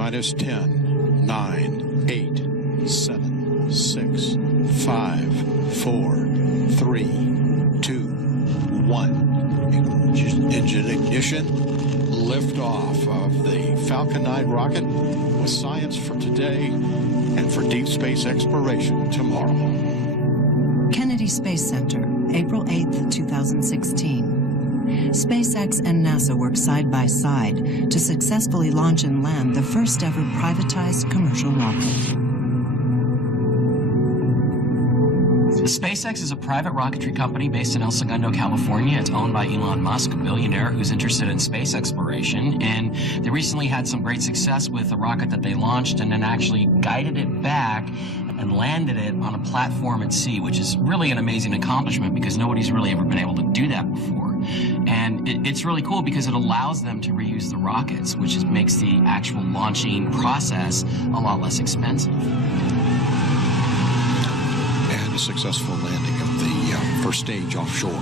minus 10, 9, 8, 7, 6, 5, 4, 3, 2, 1. Engine ignition. Liftoff of the Falcon 9 rocket with science for today and for deep space exploration tomorrow. Kennedy Space Center, April 8, 2016. SpaceX and NASA worked side by side to successfully launch and land the first ever privatized commercial rocket. SpaceX is a private rocketry company based in El Segundo, California. It's owned by Elon Musk, a billionaire who's interested in space exploration. And they recently had some great success with a rocket that they launched and then actually guided it back and landed it on a platform at sea, which is really an amazing accomplishment because nobody's really ever been able to do that before. And it's really cool because it allows them to reuse the rockets, which makes the actual launching process a lot less expensive. And a successful landing of the first stage offshore.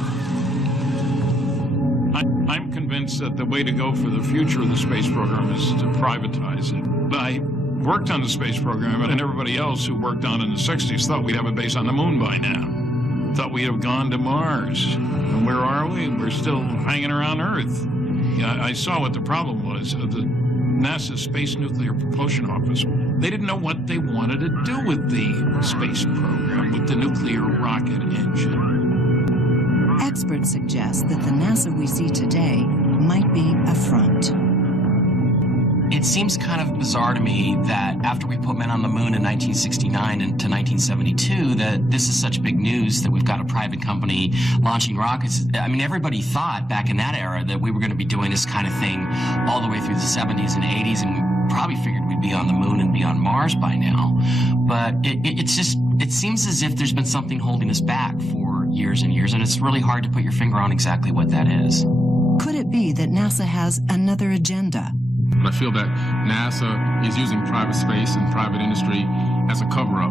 I'm convinced that the way to go for the future of the space program is to privatize it. I worked on the space program, and everybody else who worked on it in the 60s thought we'd have a base on the moon by now. Thought we'd have gone to Mars. And where are we? We're still hanging around Earth. Yeah, I saw what the problem was of the NASA Space Nuclear Propulsion Office. They didn't know what they wanted to do with the space program, with the nuclear rocket engine. Experts suggest that the NASA we see today might be a front. It seems kind of bizarre to me that after we put men on the moon in 1969 and to 1972, that this is such big news that we've got a private company launching rockets. I mean, everybody thought back in that era that we were going to be doing this kind of thing all the way through the 70s and 80s, and we probably figured we'd be on the moon and be on Mars by now. But it seems as if there's been something holding us back for years and years, and it's really hard to put your finger on exactly what that is. Could it be that NASA has another agenda? I feel that NASA is using private space and private industry as a cover-up.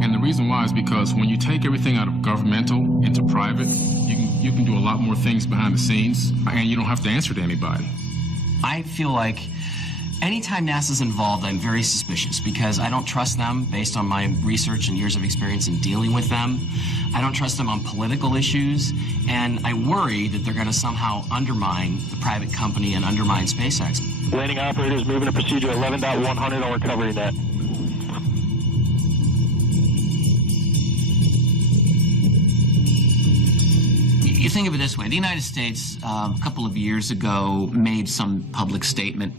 And the reason why is because when you take everything out of governmental into private, you can do a lot more things behind the scenes, and you don't have to answer to anybody. I feel like anytime NASA's involved, I'm very suspicious because I don't trust them based on my research and years of experience in dealing with them. I don't trust them on political issues, and I worry that they're going to somehow undermine the private company and undermine SpaceX. Landing operators moving to procedure 11.100, and we're covering that. You think of it this way. The United States, a couple of years ago, made some public statement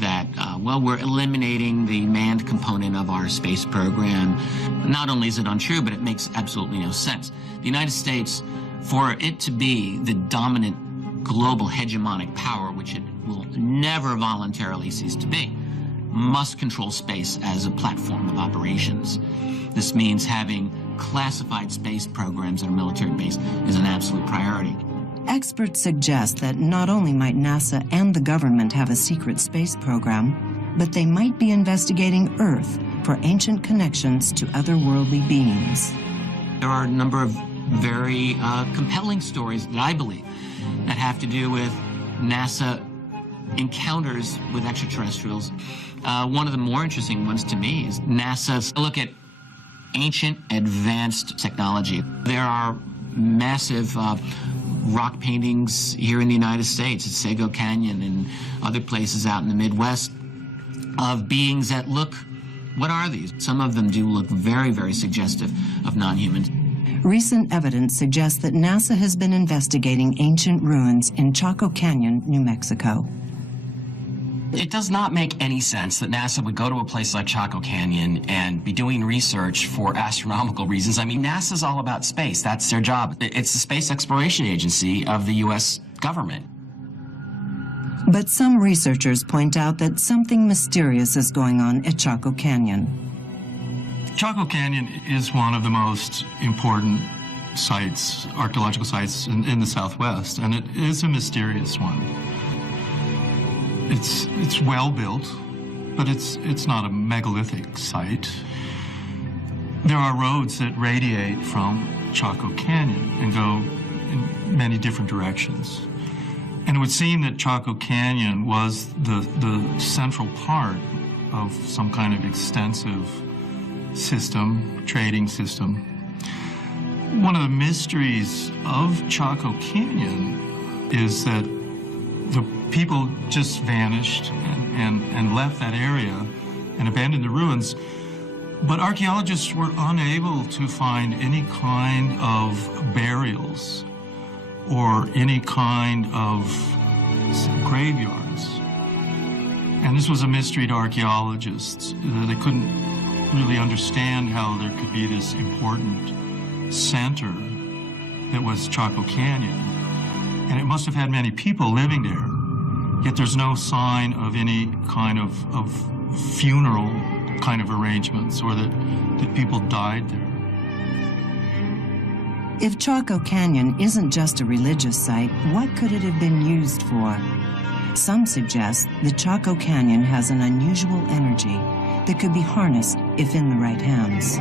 that, well, we're eliminating the manned component of our space program. Not only is it untrue, but it makes absolutely no sense. The United States, for it to be the dominant global hegemonic power, which it will never voluntarily cease to be, must control space as a platform of operations. This means having classified space programs at a military base is an absolute priority. Experts suggest that not only might NASA and the government have a secret space program, but they might be investigating Earth for ancient connections to otherworldly beings. There are a number of very compelling stories that I believe that have to do with NASA encounters with extraterrestrials. One of the more interesting ones to me is NASA's look at ancient advanced technology. There are massive rock paintings here in the United States at Sago Canyon and other places out in the Midwest of beings that look, what are these? Some of them do look very, very suggestive of non-humans. Recent evidence suggests that NASA has been investigating ancient ruins in Chaco Canyon, New Mexico. It does not make any sense that NASA would go to a place like Chaco Canyon and be doing research for astronomical reasons. I mean, NASA's all about space. That's their job. It's the Space Exploration Agency of the U.S. government. But some researchers point out that something mysterious is going on at Chaco Canyon. Chaco Canyon is one of the most important sites, archaeological sites in the Southwest, and it is a mysterious one. It's well built, but it's not a megalithic site. There are roads that radiate from Chaco Canyon and go in many different directions. And it would seem that Chaco Canyon was the central part of some kind of extensive system, trading system. One of the mysteries of Chaco Canyon is that the people just vanished and left that area and abandoned the ruins, but archaeologists were unable to find any kind of burials or any kind of graveyards. And this was a mystery to archaeologists. They couldn't really understand how there could be this important center that was Chaco Canyon. And it must have had many people living there, yet there's no sign of any kind of funeral kind of arrangements or that people died there. If Chaco Canyon isn't just a religious site, what could it have been used for? Some suggest the Chaco Canyon has an unusual energy that could be harnessed if in the right hands.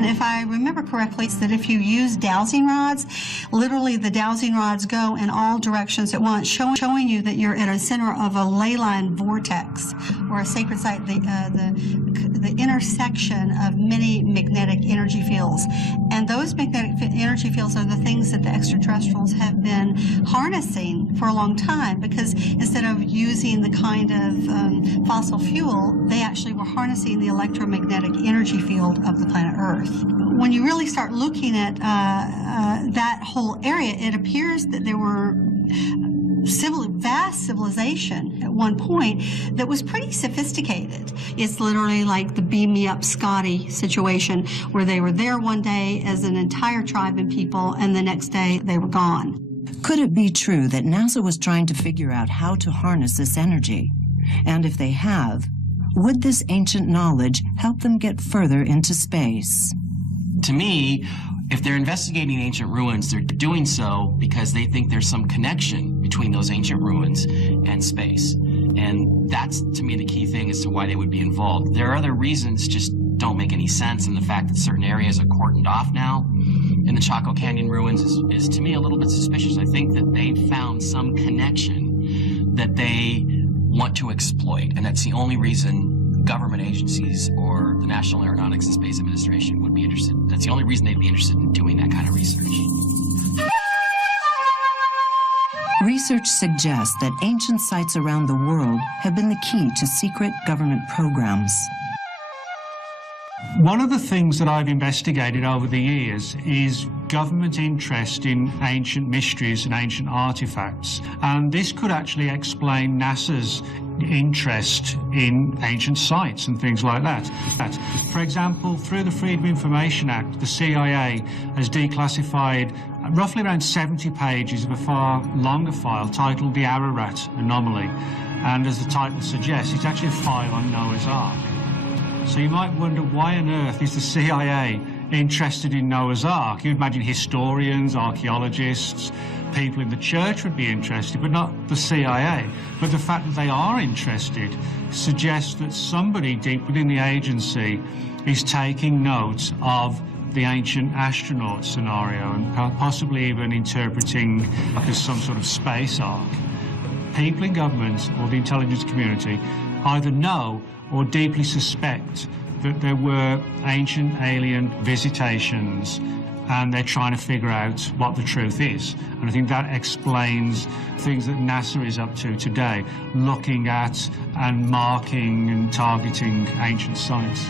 If I remember correctly, it's that if you use dowsing rods, literally the dowsing rods go in all directions at once, showing you that you're at a center of a ley line vortex or a sacred site, the intersection of many magnetic energy fields. And those magnetic energy fields are the things that the extraterrestrials have been harnessing for a long time, because instead of using the kind of fossil fuel, they actually were harnessing the electromagnetic energy field of the planet Earth. When you really start looking at that whole area, it appears that there were vast civilization at one point that was pretty sophisticated. It's literally like the beam me up Scotty situation, where they were there one day as an entire tribe and people, and the next day they were gone. Could it be true that NASA was trying to figure out how to harness this energy? And if they have, would this ancient knowledge help them get further into space? To me, if they're investigating ancient ruins, they're doing so because they think there's some connection between those ancient ruins and space. And that's, to me, the key thing as to why they would be involved. There are other reasons just don't make any sense, and the fact that certain areas are cordoned off now in the Chaco Canyon ruins is to me a little bit suspicious. I think that they found some connection that they want to exploit, and that's the only reason government agencies or the National Aeronautics and Space Administration would be interested. That's the only reason they'd be interested in doing that kind of research. Research suggests that ancient sites around the world have been the key to secret government programs. One of the things that I've investigated over the years is government interest in ancient mysteries and ancient artifacts. And this could actually explain NASA's interest in ancient sites and things like that. For example, through the Freedom of Information Act, the CIA has declassified roughly around 70 pages of a far longer file titled the Ararat Anomaly. And as the title suggests, it's actually a file on Noah's Ark. So you might wonder, why on earth is the CIA interested in Noah's Ark? You'd imagine historians, archaeologists, people in the church would be interested, but not the CIA. But the fact that they are interested suggests that somebody deep within the agency is taking note of the ancient astronaut scenario and possibly even interpreting it as some sort of space ark. People in government or the intelligence community either know or deeply suspect that there were ancient alien visitations, and they're trying to figure out what the truth is. And I think that explains things that NASA is up to today, looking at and marking and targeting ancient sites.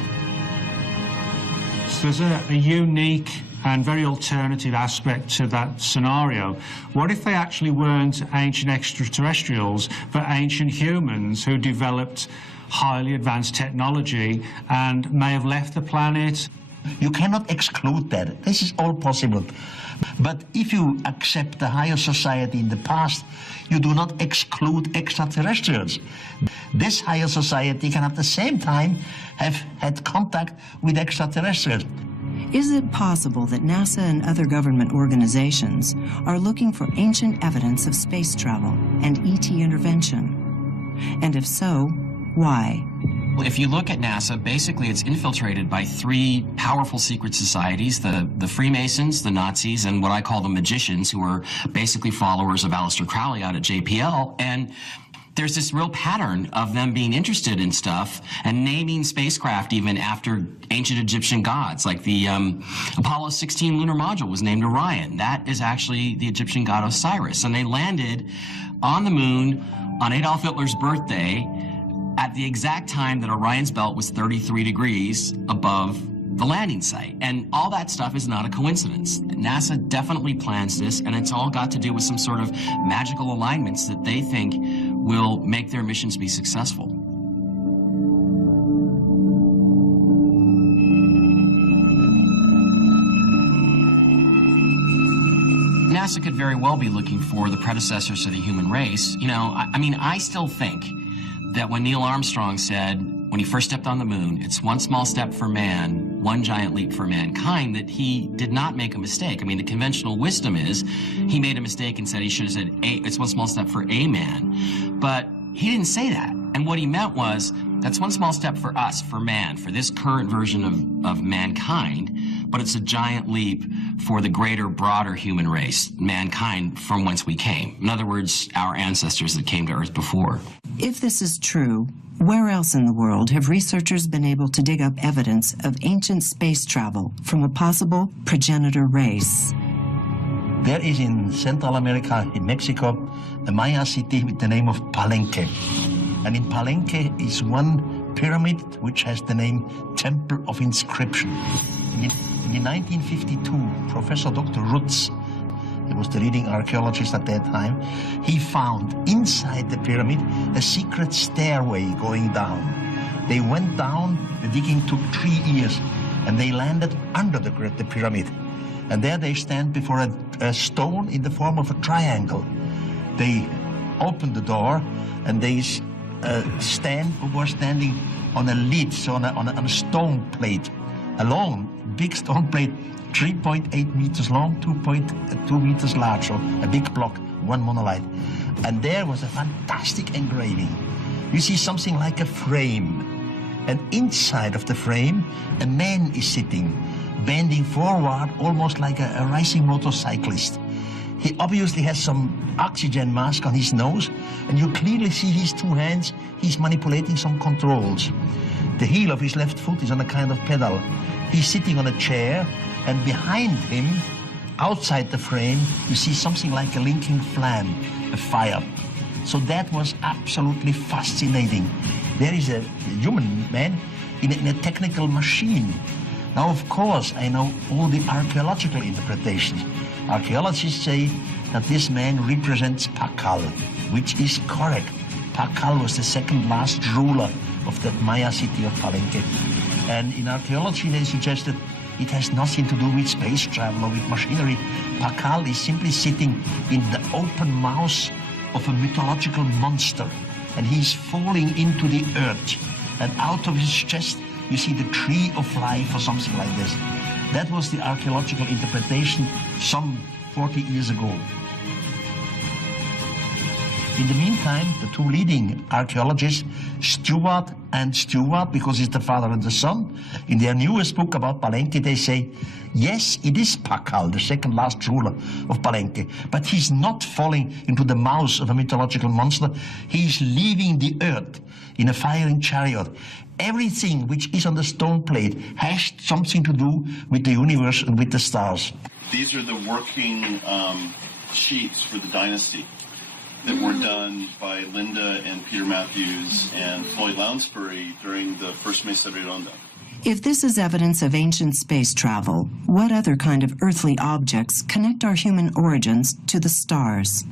So there's a unique and very alternative aspect to that scenario. What if they actually weren't ancient extraterrestrials, but ancient humans who developed highly advanced technology and may have left the planet? You cannot exclude that. This is all possible. But if you accept the higher society in the past, you do not exclude extraterrestrials. This higher society can at the same time have had contact with extraterrestrials. Is it possible that NASA and other government organizations are looking for ancient evidence of space travel and ET intervention? And if so, why? If you look at NASA, basically it's infiltrated by three powerful secret societies, the Freemasons, the Nazis, and what I call the magicians, who are basically followers of Aleister Crowley out at JPL. And there's this real pattern of them being interested in stuff and naming spacecraft even after ancient Egyptian gods. Like the Apollo 16 lunar module was named Orion. That is actually the Egyptian god Osiris. And they landed on the moon on Adolf Hitler's birthday at the exact time that Orion's belt was 33 degrees above the landing site. And all that stuff is not a coincidence. NASA definitely plans this, and it's all got to do with some sort of magical alignments that they think will make their missions be successful. NASA could very well be looking for the predecessors of the human race. You know, I mean, I still think that when Neil Armstrong said, when he first stepped on the moon, it's one small step for man, one giant leap for mankind, that he did not make a mistake. I mean, the conventional wisdom is he made a mistake and said he should have said, it's one small step for a man. But he didn't say that. And what he meant was, that's one small step for us, for man, for this current version of mankind, but it's a giant leap for the greater, broader human race, mankind, from whence we came. In other words, our ancestors that came to Earth before. If this is true, where else in the world have researchers been able to dig up evidence of ancient space travel from a possible progenitor race? There is in Central America, in Mexico, a Maya city with the name of Palenque. And in Palenque is one pyramid which has the name Temple of Inscription. In 1952, Professor Dr. Rutz, he was the leading archaeologist at that time, he found inside the pyramid a secret stairway going down. They went down, the digging took 3 years, and they landed under the pyramid. And there they stand before a stone in the form of a triangle. They open the door, and they were standing on a lid, so on a stone plate, a long, big stone plate, 3.8 meters long, 2.2 meters large, so a big block, one monolith. And there was a fantastic engraving. You see something like a frame. And inside of the frame, a man is sitting, bending forward, almost like a racing motorcyclist. He obviously has some oxygen mask on his nose, and you clearly see his two hands. He's manipulating some controls. The heel of his left foot is on a kind of pedal. He's sitting on a chair, and behind him, outside the frame, you see something like a linking flame, a fire. So that was absolutely fascinating. There is a human man in a technical machine. Now, of course, I know all the archaeological interpretations. Archaeologists say that this man represents Pakal, which is correct. Pakal was the second last ruler of the Maya city of Palenque. And in archaeology, they suggested it has nothing to do with space travel or with machinery. Pakal is simply sitting in the open mouth of a mythological monster, and he's falling into the earth. And out of his chest, you see the tree of life or something like this. That was the archaeological interpretation some 40 years ago. In the meantime, the two leading archaeologists, Stewart and Stewart, because it's the father and the son, in their newest book about Palenque, they say, yes, it is Pakal, the second last ruler of Palenque, but he's not falling into the mouth of a mythological monster. He's leaving the earth in a firing chariot. Everything which is on the stone plate has something to do with the universe and with the stars. These are the working sheets for the dynasty that were done by Linda and Peter Matthews and Floyd Lounsbury during the first Mesa Redonda. If this is evidence of ancient space travel, what other kind of earthly objects connect our human origins to the stars?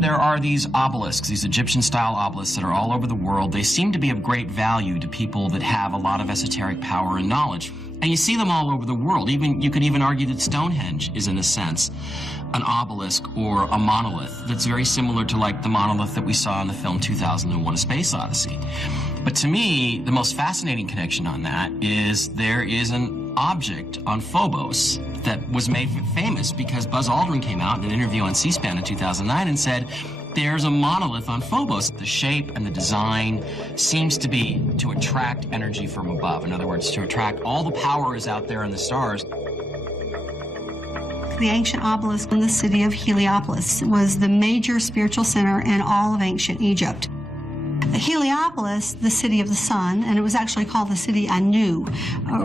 There are these obelisks, these Egyptian-style obelisks that are all over the world. They seem to be of great value to people that have a lot of esoteric power and knowledge. And you see them all over the world. You could even argue that Stonehenge is, in a sense, an obelisk or a monolith that's very similar to like the monolith that we saw in the film 2001: A Space Odyssey. But to me, the most fascinating connection on that is there is an object on Phobos that was made famous because Buzz Aldrin came out in an interview on C-SPAN in 2009 and said, there's a monolith on Phobos. The shape and the design seems to be to attract energy from above. In other words, to attract all the powers out there in the stars. The ancient obelisk in the city of Heliopolis was the major spiritual center in all of ancient Egypt. Heliopolis, the city of the sun, and it was actually called the city Anu,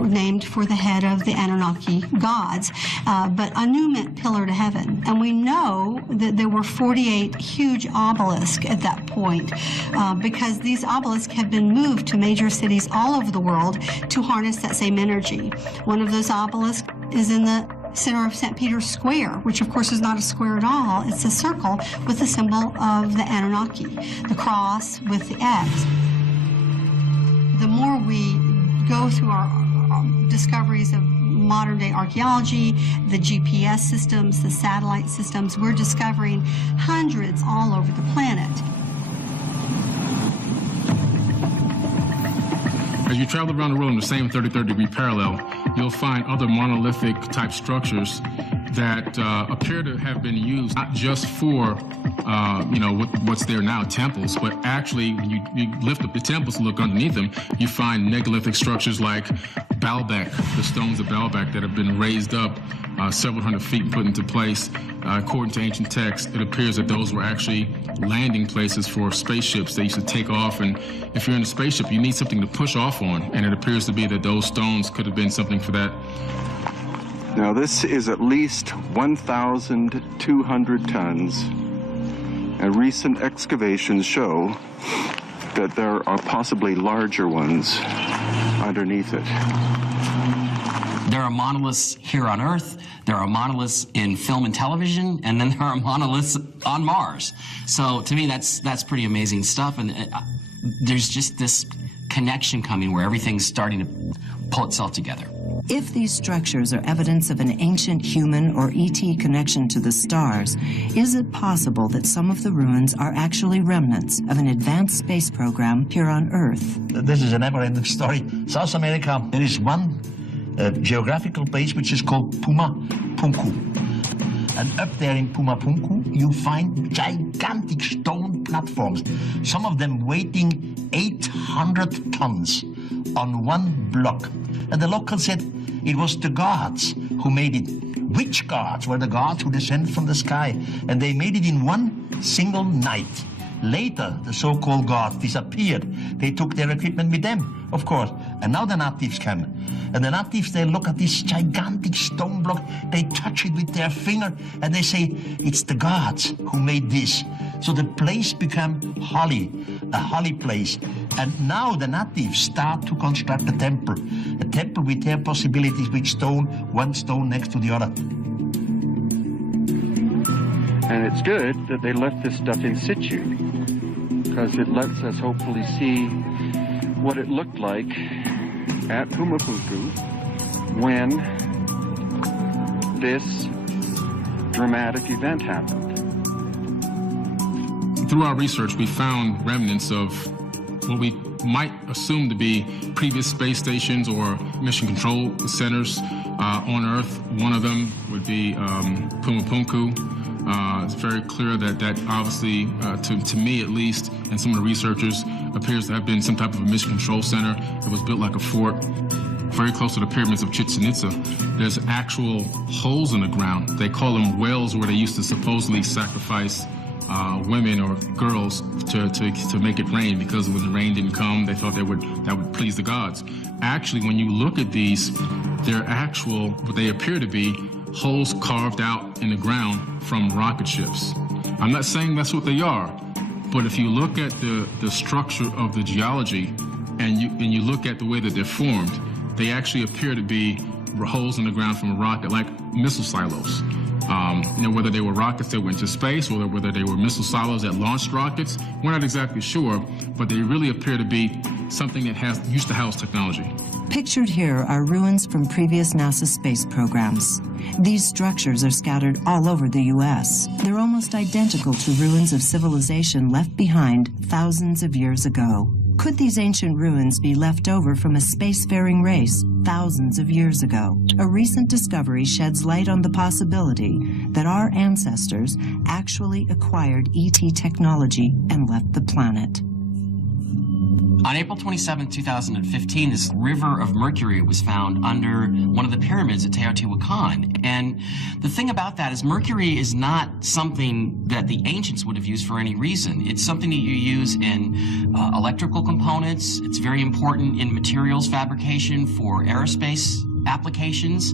named for the head of the Anunnaki gods. But Anu meant pillar to heaven. And we know that there were 48 huge obelisks at that point because these obelisks have been moved to major cities all over the world to harness that same energy. One of those obelisks is in the center of St. Peter's Square, which of course is not a square at all. It's a circle with the symbol of the Anunnaki, the cross with the X. The more we go through our discoveries of modern day archaeology, the GPS systems, the satellite systems, we're discovering hundreds all over the planet. As you travel around the world in the same 33rd degree parallel, you'll find other monolithic type structures that appear to have been used not just for, what's there now, temples, but actually when you lift up the temples and look underneath them, you find megalithic structures like Baalbek, the stones of Baalbek that have been raised up several hundred feet and put into place. According to ancient texts, it appears that those were actually landing places for spaceships. They used to take off, and if you're in a spaceship, you need something to push off on, and it appears to be that those stones could have been something for that. Now this is at least 1,200 tons, and recent excavations show that there are possibly larger ones underneath it. There are monoliths here on Earth, there are monoliths in film and television, and then there are monoliths on Mars. So to me, that's pretty amazing stuff, and there's just this connection coming where everything's starting to pull itself together. If these structures are evidence of an ancient human or ET connection to the stars, is it possible that some of the ruins are actually remnants of an advanced space program here on Earth? This is a never-ending story. South America, there is one geographical place which is called Pumapunku. And up there in Pumapunku, you find gigantic stone platforms, some of them weighing 800 tons on one block. And the locals said it was the gods who made it. Which gods were the gods who descended from the sky? And they made it in one single night. Later, the so-called gods disappeared. They took their equipment with them, of course. And now the natives come. And the natives, they look at this gigantic stone block, they touch it with their finger, and they say, it's the gods who made this. So the place became holy, a holy place. And now the natives start to construct a temple with their possibilities with stone, one stone next to the other. And it's good that they left this stuff in situ, because it lets us hopefully see what it looked like at Pumapunku when this dramatic event happened. Through our research, we found remnants of what we might assume to be previous space stations or mission control centers on Earth. One of them would be Pumapunku. It's very clear that obviously, to me at least, and some of the researchers, appears to have been some type of a mission control center that was built like a fort. Very close to the pyramids of Chichen Itza, there's actual holes in the ground. They call them wells, where they used to supposedly sacrifice women or girls to make it rain, because when the rain didn't come, they thought that would please the gods. Actually, when you look at these, they're actual, what they appear to be, holes carved out in the ground from rocket ships. I'm not saying that's what they are, but if you look at the structure of the geology and you look at the way that they're formed, they actually appear to be holes in the ground from a rocket, like missile silos. Whether they were rockets that went to space or whether they were missile silos that launched rockets, we're not exactly sure, but they really appear to be something that used to house technology. Pictured here are ruins from previous NASA space programs. These structures are scattered all over the U.S. They're almost identical to ruins of civilization left behind thousands of years ago. Could these ancient ruins be left over from a spacefaring race thousands of years ago. A recent discovery sheds light on the possibility that our ancestors actually acquired ET technology and left the planet. On April 27, 2015, this river of mercury was found under one of the pyramids at Teotihuacan. And the thing about that is mercury is not something that the ancients would have used for any reason. It's something that you use in electrical components. It's very important in materials fabrication for aerospace applications.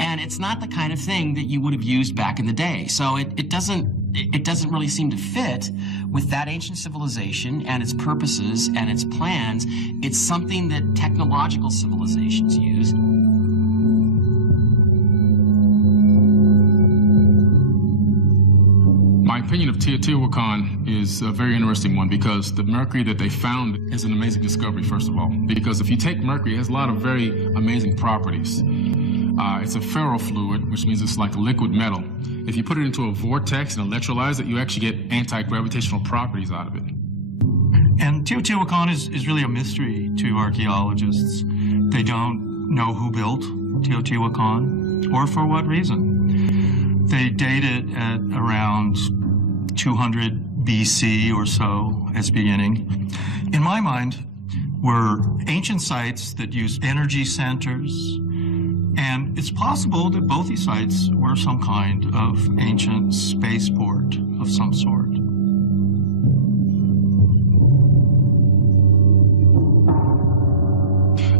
And it's not the kind of thing that you would have used back in the day. So it doesn't really seem to fit with that ancient civilization and its purposes and its plans. It's something that technological civilizations used. My opinion of Teotihuacan is a very interesting one because the mercury that they found is an amazing discovery, first of all. Because if you take mercury, it has a lot of very amazing properties. It's a ferrofluid, which means it's like a liquid metal. If you put it into a vortex and electrolyze it, you actually get anti-gravitational properties out of it. And Teotihuacan is really a mystery to archaeologists. They don't know who built Teotihuacan or for what reason. They date it at around 200 BC or so as beginning. In my mind, were ancient sites that used energy centers. And it's possible that both these sites were some kind of ancient spaceport of some sort.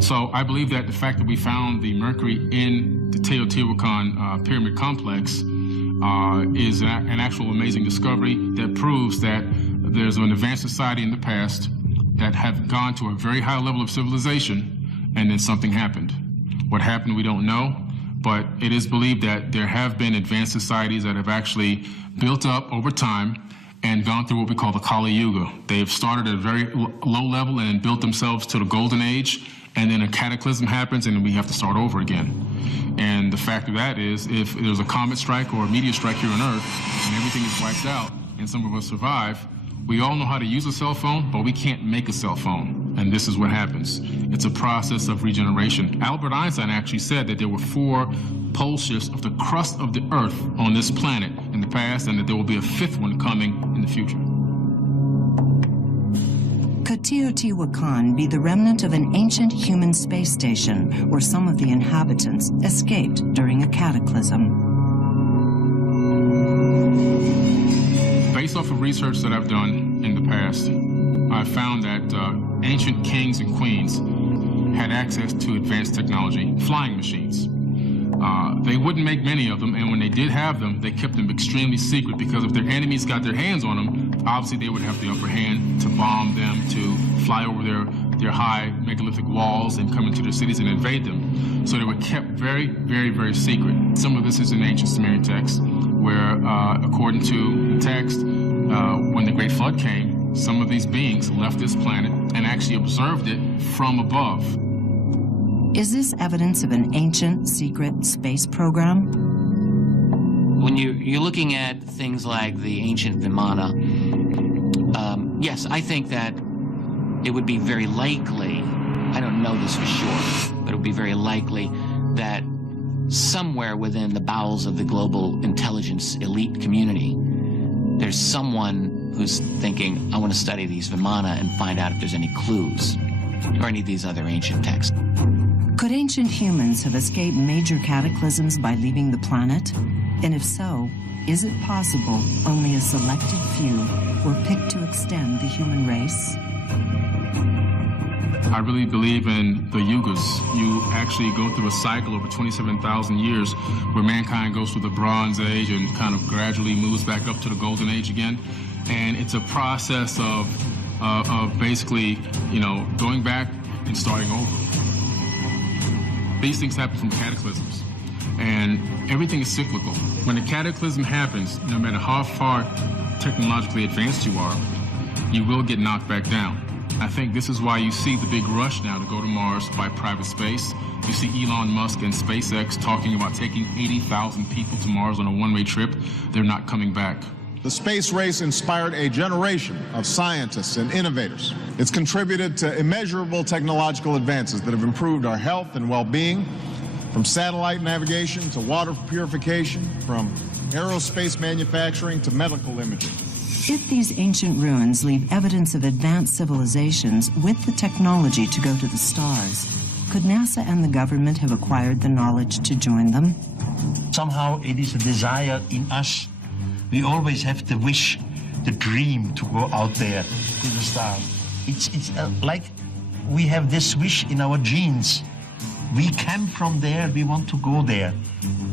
So I believe that the fact that we found the mercury in the Teotihuacan pyramid complex is an actual amazing discovery that proves that there's an advanced society in the past that have gone to a very high level of civilization, and then something happened. What happened, we don't know, but it is believed that there have been advanced societies that have actually built up over time and gone through what we call the Kali Yuga. They've started at a very low level and built themselves to the golden age, and then a cataclysm happens and we have to start over again. And the fact of that is, if there's a comet strike or a meteor strike here on Earth and everything is wiped out and some of us survive, we all know how to use a cell phone, but we can't make a cell phone. And this is what happens. It's a process of regeneration. Albert Einstein actually said that there were 4 pole shifts of the crust of the Earth on this planet in the past, and that there will be a 5th one coming in the future. Could Teotihuacan be the remnant of an ancient human space station where some of the inhabitants escaped during a cataclysm? Based off of research that I've done in the past, I found that ancient kings and queens had access to advanced technology, flying machines. They wouldn't make many of them, and when they did have them, they kept them extremely secret because if their enemies got their hands on them, obviously they would have the upper hand to bomb them, to fly over their high megalithic walls and come into their cities and invade them. So they were kept very, very, very secret. Some of this is in ancient Sumerian texts, where according to the text, when the Great Flood came, some of these beings left this planet and actually observed it from above. Is this evidence of an ancient secret space program? When you're looking at things like the ancient Vimana, yes, I think that it would be very likely, I don't know this for sure, but it would be very likely that somewhere within the bowels of the global intelligence elite community, there's someone who's thinking, I want to study these Vimana and find out if there's any clues or any of these other ancient texts. Could ancient humans have escaped major cataclysms by leaving the planet? And if so, is it possible only a selected few were picked to extend the human race? I really believe in the yugas. You actually go through a cycle over 27,000 years where mankind goes through the Bronze Age and kind of gradually moves back up to the Golden Age again. And it's a process of basically, going back and starting over. These things happen from cataclysms, and everything is cyclical. When a cataclysm happens, no matter how far technologically advanced you are, you will get knocked back down. I think this is why you see the big rush now to go to Mars by private space. You see Elon Musk and SpaceX talking about taking 80,000 people to Mars on a one-way trip. They're not coming back. The space race inspired a generation of scientists and innovators. It's contributed to immeasurable technological advances that have improved our health and well-being, from satellite navigation to water purification, from aerospace manufacturing to medical imaging. If these ancient ruins leave evidence of advanced civilizations with the technology to go to the stars, could NASA and the government have acquired the knowledge to join them? Somehow it is a desire in us. We always have the wish, the dream to go out there to the stars. It's like we have this wish in our genes. We came from there, we want to go there.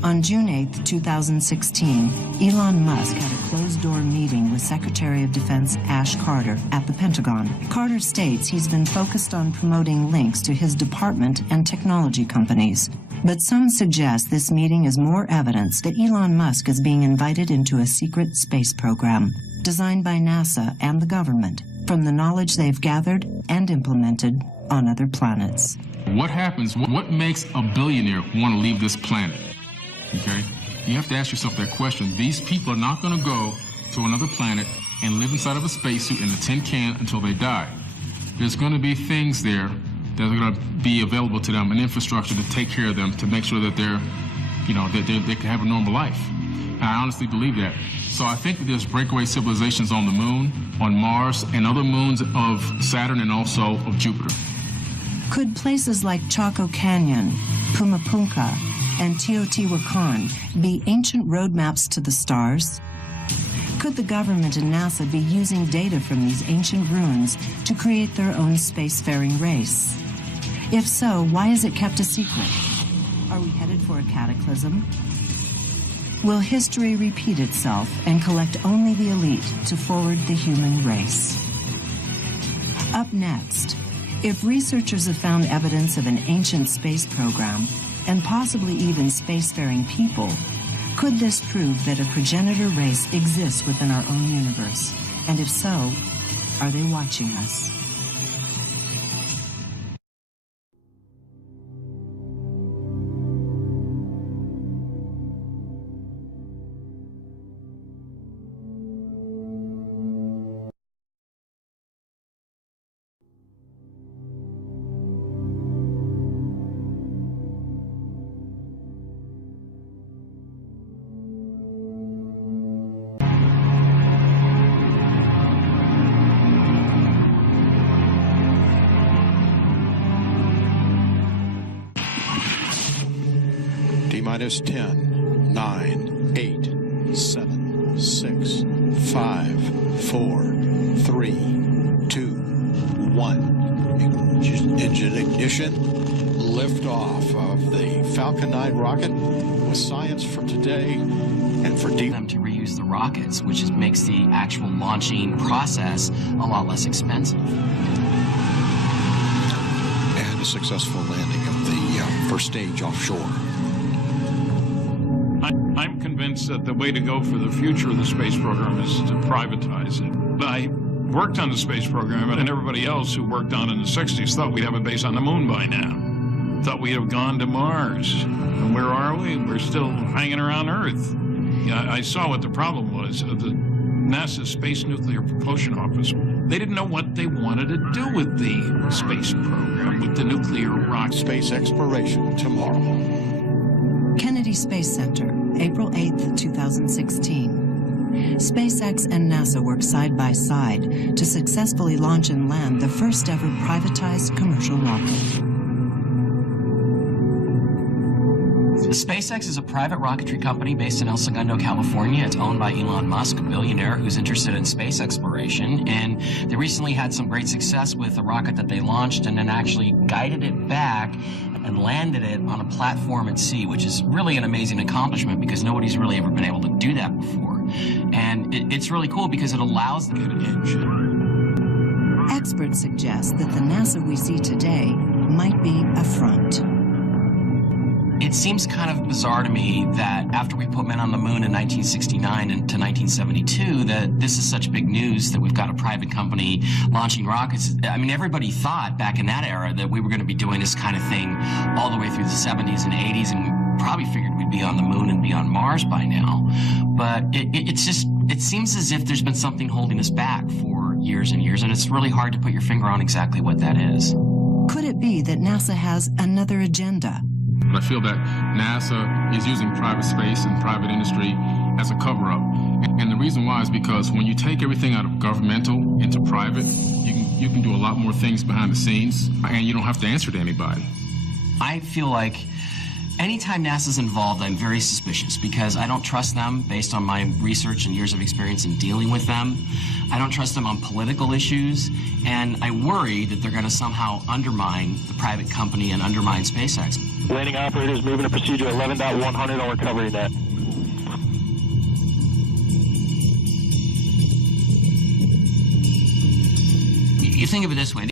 On June 8, 2016, Elon Musk had a closed-door meeting with Secretary of Defense Ash Carter at the Pentagon. Carter states he's been focused on promoting links to his department and technology companies. But some suggest this meeting is more evidence that Elon Musk is being invited into a secret space program designed by NASA and the government from the knowledge they've gathered and implemented on other planets. What happens, what makes a billionaire want to leave this planet? Okay? You have to ask yourself that question. These people are not going to go to another planet and live inside of a spacesuit in a tin can until they die. There's going to be things there that are going to be available to them, an infrastructure to take care of them, to make sure that they're, you know, that they can have a normal life. And I honestly believe that. So I think that there's breakaway civilizations on the moon, on Mars, and other moons of Saturn and also of Jupiter. Could places like Chaco Canyon, Pumapunka, and Teotihuacan be ancient roadmaps to the stars? Could the government and NASA be using data from these ancient ruins to create their own spacefaring race? If so, why is it kept a secret? Are we headed for a cataclysm? Will history repeat itself and collect only the elite to forward the human race? Up next, if researchers have found evidence of an ancient space program, and possibly even spacefaring people, could this prove that a progenitor race exists within our own universe? And if so, are they watching us? Minus 10, 9, 8, 7, 6, 5, 4, 3, 2, 1. Engine ignition. Liftoff of the Falcon 9 rocket with science for today and for deep. Them to reuse the rockets, which makes the actual launching process a lot less expensive. And a successful landing of the first stage offshore. I'm convinced that the way to go for the future of the space program is to privatize it. I worked on the space program, and everybody else who worked on it in the 60s thought we'd have a base on the moon by now. Thought we'd have gone to Mars. And where are we? We're still hanging around Earth. Yeah, I saw what the problem was of the NASA Space Nuclear Propulsion Office. They didn't know what they wanted to do with the space program, with the nuclear rocket. Space exploration tomorrow. Kennedy Space Center, April 8, 2016. SpaceX and NASA work side by side to successfully launch and land the first ever privatized commercial rocket. SpaceX is a private rocketry company based in El Segundo, California. It's owned by Elon Musk, a billionaire who's interested in space exploration. And they recently had some great success with a rocket that they launched and then actually guided it back and landed it on a platform at sea, which is really an amazing accomplishment because nobody's really ever been able to do that before. And it's really cool because it allows them to get an engine. Experts suggest that the NASA we see today might be a front. It seems kind of bizarre to me that after we put men on the moon in 1969 and to 1972, that this is such big news that we've got a private company launching rockets. I mean, everybody thought back in that era that we were going to be doing this kind of thing all the way through the 70s and 80s, and we probably figured we'd be on the moon and be on Mars by now. But it's just It seems as if there's been something holding us back for years and years, and it's really hard to put your finger on exactly what that is. Could it be that NASA has another agenda? But I feel that NASA is using private space and private industry as a cover-up. And the reason why is because when you take everything out of governmental into private, you can do a lot more things behind the scenes, and you don't have to answer to anybody. I feel like anytime NASA's involved, I'm very suspicious because I don't trust them based on my research and years of experience in dealing with them. I don't trust them on political issues, and I worry that they're going to somehow undermine the private company and undermine SpaceX. Landing operators moving to procedure 11.100 on recovery net. You think of it this way.